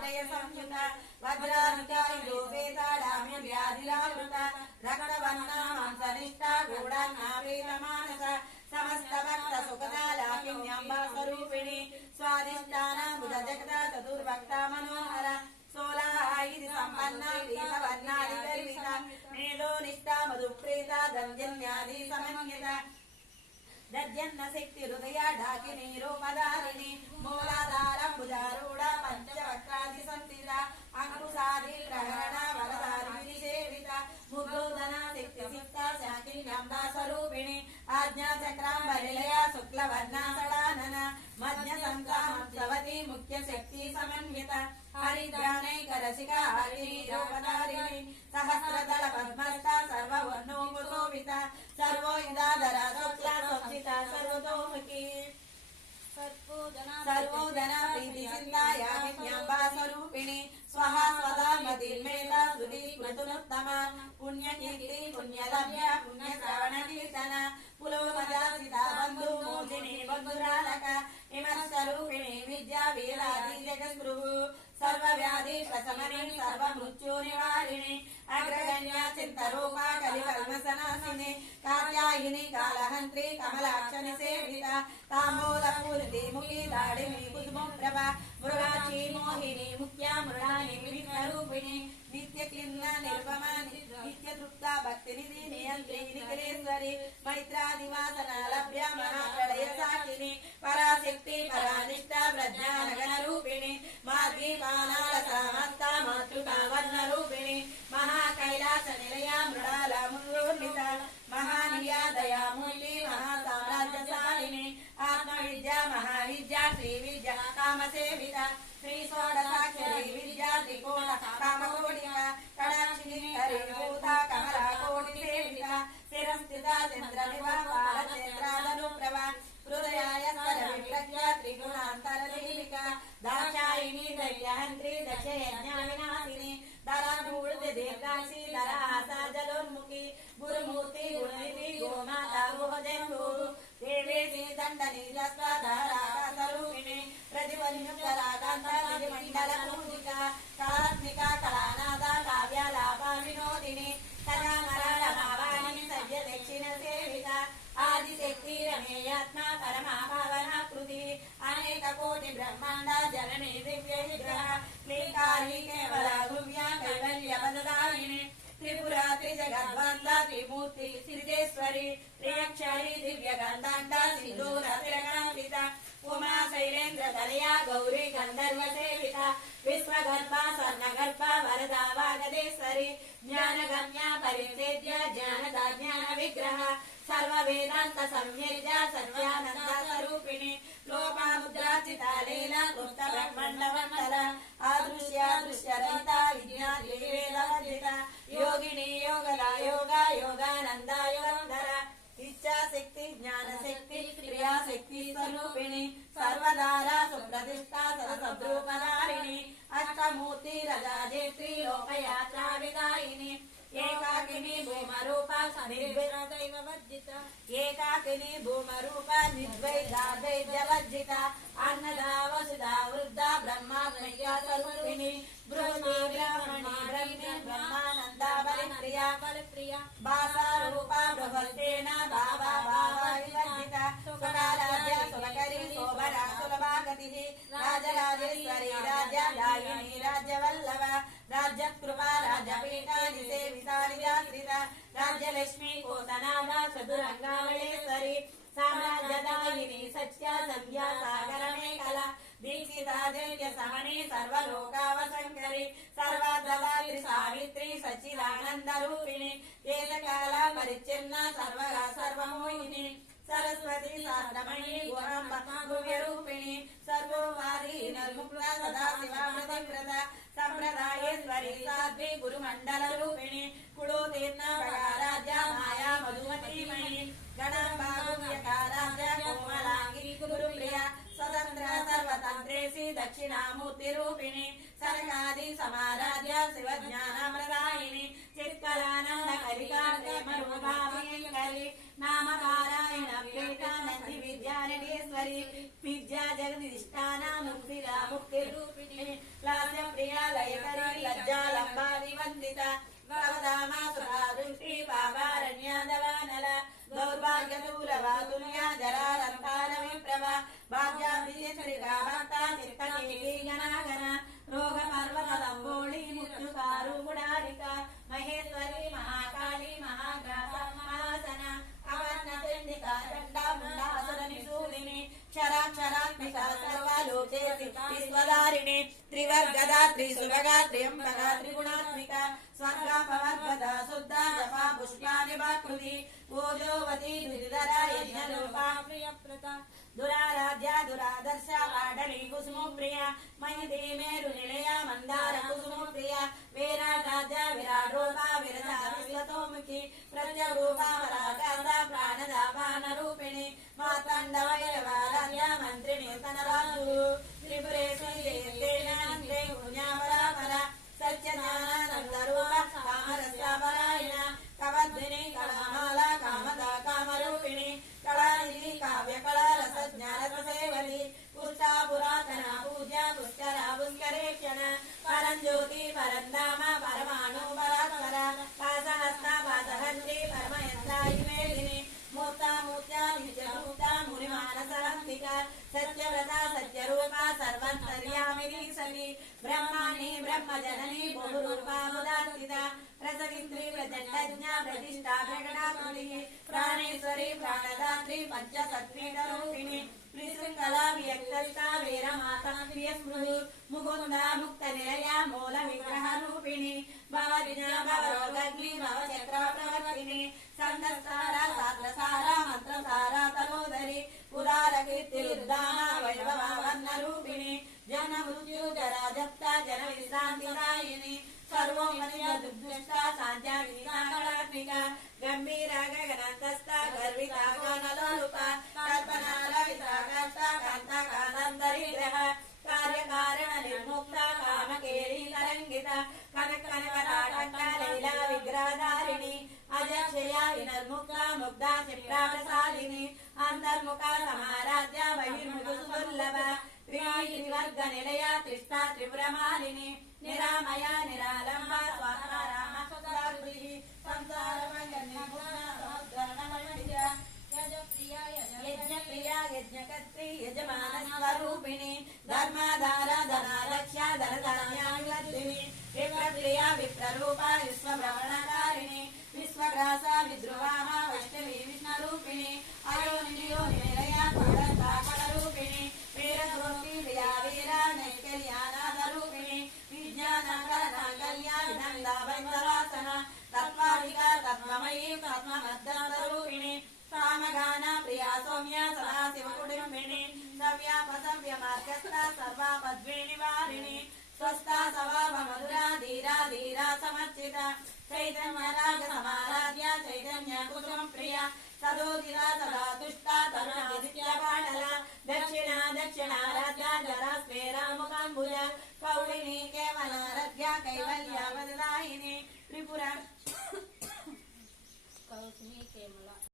मात्रय संयुत वज्राधिकारिलोपेताडाम्य व्याधिरावृत रक्तवर्णा मांसनिष्ठा गूढान्नावेतमानस समस्त भक्त सुखदा लाकिन्याम्बा स्वरूपिणी स्वादिष्टाना बुध जगदा चतुर्भक्ता मनोहर सोलाहिति संपन्ना पीतवर्णादि गर्विता मेधो निष्ठा मधुप्रीता दंजन्यादि समन्विता दज्जन्न शक्ति हृदय ढाकिनी रूपधारिणी मूलाधारं भुजारूढ़ा पंचवक्रादि संस्थिता अंकुशादि प्रहरण वरदारिणी सेविता मुद्रोधना शक्ति सिक्ता शाकिन्याम्बा स्वरूपिणी आज्ञा चक्रांबरिलया शुक्लवर्णा सडानना मध्य संतामवती मुख्य शक्ति समन्विता हरिद्राणैकरसिका हरिणी रूपधारिणी सहस्रदल पद्मस्था सर्ववर्णोपशोभिता सर्वोयुधाधरा शुक्ला संस्थिता सर्वतोमुखी सर्वोदना प्रीति चिन्ताया विज्ञापा स्वरूपिणी स्वाहा स्वदा मतिर्मेधा स्तुति स्मृतुनुत्तमा पुण्यकीर्ति पुण्यलभ्या पुण्यश्रवण कीर्तन पुलोमजासिता बन्धु मोचिनी बन्धुरालक इमस्वरूपिणी विद्या वीरादि जगद्गुरु सर्वव्याधि प्रशमनी सर्वमृत्यु निवारिणी अग्रगण्या चित्तरूपा कलिकल्मषनाशिनी कात्यायिनी कालहन्त्री कमलाक्षनि सेविता ताम्बूलपूरिति मुखी दाडिनी कुसुमप्रभा मृगाची मोहिनी मुख्या मृणानी विघ्नरूपिणी नित्यक्लिन्न निर्वमा नित्यतृप्ता भक्तिनिधि नियन्त्री निखिलेश्वरी मैत्रादिवासना लभ्या महाप्रलय साक्षिणी पराशक्ति परानिष्ठा प्रज्ञानगणरूपिणी मार्गी मानालसामस्ता मातृका वर्णरूपिणी महाकैलास निलया मृणाला मुरुलिता महानिया दयामूर्ति महासाम्राज्यशालिनी आत्मविद्या महाविद्या श्रीविद्या कामसेविता श्री षोडशाक्षरी विद्या त्रिकोण कामकोटिका कडाक्षिणी हरिभूता कमला कोटि सेविता शिरस्थिता चन्द्रनिभा हृदयाय सरविप्रज्ञा त्रिगुणान्तरदेविका दाक्षायिणी दैत्यहन्त्री दक्षयज्ञाविनाशिनी धराधूर्ति दीर्घाक्षी धरासा जलोन्मुखी गुरुमूर्ति गुणनिधि गोमाता गोहजन्भू देवेशी दण्डनीलस्वधारा स्वरूपिणी प्रतिपन्युक्तराकान्ता विधिमण्डलपूजिता कलात्मिका कलानादा काव्यालापा विनोदिनी कलामरालभावानी सव्य दक्षिण सेविता आदिशक्ति रमेयात्मा परमा भावना कृति अनेक कोटि ब्रह्मांड जननी दिव्य विग्रह क्लीकारी केवला गुव्या कैवल्य पददायिनी त्रिपुरा त्रिजगद्वन्दा त्रिमूर्ति सिद्धेश्वरी त्रियक्षरी दिव्य गंधांडा सिंधूर तिलकान्विता उमा शैलेन्द्र तनया गौरी गंधर्व सेविता विश्वगर्भा स्वर्णगर्भा वरदा वागदेश्वरी ज्ञानगम्या परिच्छेद्य ज्ञानदा ज्ञान विग्रह सर्व वेदांत संवेद्या सत्यानंद स्वरूपिणी लोपामुद्राचिता लीला गुप्त ब्रह्मांडवंदर अदृश्य रहिता विज्ञान वेदवंदिता योगिनी योगदा योगा योगानंदा योगंधर इच्छा शक्ति ज्ञान शक्ति क्रिया शक्ति स्वरूपिणी सर्वधारा सुप्रतिष्ठा सदसद्रूपधारिणी अष्टमूर्ति रजाजेत्री लोकयात्रा विदायिनी एकाकिनी भूमरूपा निर्विरदैववर्जिता एकाकिनी भूमरूपा निर्वैद्यवर्जिता अन्नदा वसुधा वृद्धा ब्रह्मात्मया स्वरूपिणी बृहती ब्राह्मणी ब्रह्मी ब्रह्मानंदा बलिप्रिया भासारूपा बृहस्तेना भावा विवर्जिता सुखराज्य सुभकरी शोभना सुलभागतिः राजराजेश्वरी राज्यदायिनी राज्यवल्लभ राज्यकृपा राज्यपीठा निसेविता निजाश्रिता राज्यलक्ष्मी कोसनादा चतुरंगावळेश्वरी साम्राज्यदायिनी सत्या संध्या सागर मेखला दीक्षिता दैत्य सहनी सर्वलोकावशंकरी सर्वदात्री सावित्री सच्चिदानंद रूपिणी देशकाला परिच्छिन्न सर्वगा सर्वमोहिनी सरस्वती शास्त्रमयी गुहाम्बा रूपिणी सर्वोवादी निर्मुक्ता सदा शिवा प्रतिव्रता संप्रदायेश्वरी साध्वी गुरुमंडल रूपिणी कुलोतीर्णा राज्या माया मधुमती मयी गणाम्बा राज्या कोमलांगी गुरुप्रिया स्वतंत्र सर्वतंत्रेसी दक्षिणामूर्ति रूपिणी सरकादी समाराध्या शिवज्ञानामृतायिनी चित्कलानंद कलिका प्रेम रूपाभिङ्करी नामकारायण पीठा नंदी विद्यानिधीश्वरी विद्या जगदिष्टाना मुक्तिदा मुक्ति रूपिणी लास्य భాగ్యాభిత్రిగా భక్త చిత్తకేకి గణాగణ రోగ పర్వతంబోళి ముత్తుకారు గుడారిక మహేశ్వరి మహాకాళి మహాగ్రాస మహాసన అవర్ణ చండిక చండాముండాసుర నిశూలిని క్షరాక్షరాత్మిక సర్వలోకే విశ్వదారిణి త్రివర్గదా త్రిసుభగా త్ర్యంబగా త్రిగుణాత్మిక స్వర్గాపవర్గద శుద్ధ జప పుష్పాని బాకృతి ఓజోవతి దురిధర యజ్ఞరూపా ప్రియప్రత దురారాధ్య దురాదర్శ పాడలి కుసుమ ప్రియ మహిదే మేరు నిలయ మందార కుసుమ ప్రియ వీరారాధ్య విరాడోప విరద విశ్వతోముఖి ప్రత్యరూప వరాకాశ ప్రాణద పాన రూపిణి మాతండ వైరవారాధ్య మంత్రిని తనరాజు త్రిపురేశ్వరి దేవే పుణ్యాపరాపర సత్యజ్ఞానానంద రూప కామరస్యాపరాయణ కవద్విని కళామాల కామద కామరూపిణి కళానిధి కావ్య కళా రస జ్ఞాన సేవలి పుష్టా పురాతన పూజ్య పుష్కర పుష్కరేక్షణ పరంజ్యోతి పరంధామ పరమాణు పరాత్పర పాసహస్త పాసహంత్రి పరమయంత్రాయి మేలిని మూర్త మూర్త్యా నిత్యమూర్త ముని మానసహంతిక సత్యవ్రత సత్యరూప సర్వంతర్యామిని సతి బ్రహ్మాణి బ్రహ్మజనని బహురూపా ముదాన్విత ప్రసవిత్రి ప్రచండజ్ఞ ప్రతిష్టా ప్రకటాకృతి ప్రాణేశ్వరి ప్రాణదాత్రి పంచసత్రీరూపిణి త్రిశృంఖలా వ్యక్తస్థా వీరమాత ప్రియస్మృతి ముకుంద ముక్త నిలయ మూల విగ్రహ రూపిణి భవజ్ఞ భవరోగగ్ని భవచక్ర ప్రవర్తిని సందస్తార సాత్రసార మంత్రసార తనోదరి ఉదార కీర్తి ఉద్దాన వైభవ వర్ణ రూపిణి జన మృత్యు జరా జప్త జన విశ్రాంతిదాయిని సర్వోమనియ దుర్దృష్ట సాధ్యాత్మిక గంభీర గగనంతస్థ గర్విత గణలోలుప కల్పనాల వితాగస్త కాంత కానందరిగ్రహ కార్యకారణ నిర్ముక్త కామకేళి తరంగిత కనక కనకరాటంక లీలా విగ్రహధారిణి అజక్షయ వినర్ముక్త ముగ్ధ చిత్రా ప్రసాదిని అంతర్ముఖ సమారాధ్య బహిర్ముఖ సుదుర్లభ త్రివర్గ నిలయ త్రిష్ట త్రిపురమాలిని నిరామయ నిరాలంబ స్వారామ సదాగృహి సంసార యజ్ఞప్రియ యజ్ఞకర్త్రి యజమాన స్వరూపిణి ధర్మాధార ధనాలక్ష్య ధనధాన్యాధిని విప్రప్రియ విప్రరూప విశ్వభ్రమణకారిణి విశ్వగ్రాస విద్రువామ వైష్ణవి విష్ణురూపిణి అయోని నిలయ రూపిణి వీరద్రోపి ప్రియా వీర నైకల్యానాథరూపిణి విజ్ఞానకల్యా వినందాబంధరాసన తత్వాధిక తత్వమయీ తత్వమద్దరూపిణి సామగాన ప్రియా సౌమ్య సదా శివకుటుంబిని సవ్యాపసవ్య మార్గస్థ సర్వాపద్వేణి వారిణి స్వస్థ స్వభావ మధురా ధీరా ధీరా సమర్చిత చైతన్య రాగ సమారాధ్య చైతన్య కుసుమ ప్రియ సదోదిత సదా తుష్ట తరుణ విద్య పాటల దక్షిణ దక్షిణారాధ్య జరా స్వేరా ముఖాంబుజ కౌళిని కేవలారాధ్య కైవల్య వదదాయిని త్రిపుర